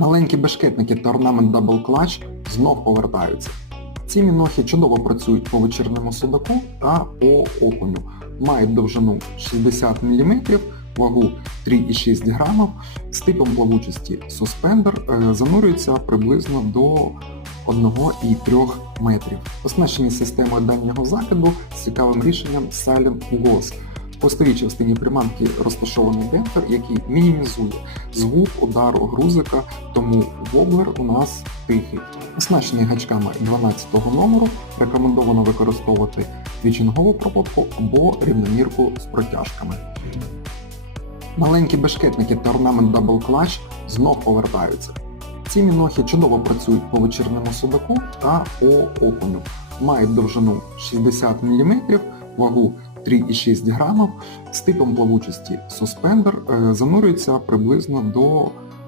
Маленькі бешкетники та орнамент Double Clutch знов повертаються. Ці мінохи чудово працюють по вечірньому судаку та по окуню. Мають довжину 60 мм, вагу 3,6 грамів, з типом плавучості суспендер е, занурюється приблизно до 1,3 метрів. Оснащені системою дальнього закиду з цікавим рішенням Silent Loss. В хвостовій частині приманки розташований демпфер, який мінімізує звук удару грузика, тому воблер у нас тихий. Оснащений гачками 12 номеру рекомендовано використовувати двічингову проводку або рівномірку з протяжками. Маленькі бешкетники та орнамент Double Clutch знов повертаються. Ці мінохи чудово працюють по вечірньому судаку та по окуню. Мають довжину 60 мм, вагу 3,6 грамів, з типом плавучості. Суспендер е, занурюється приблизно до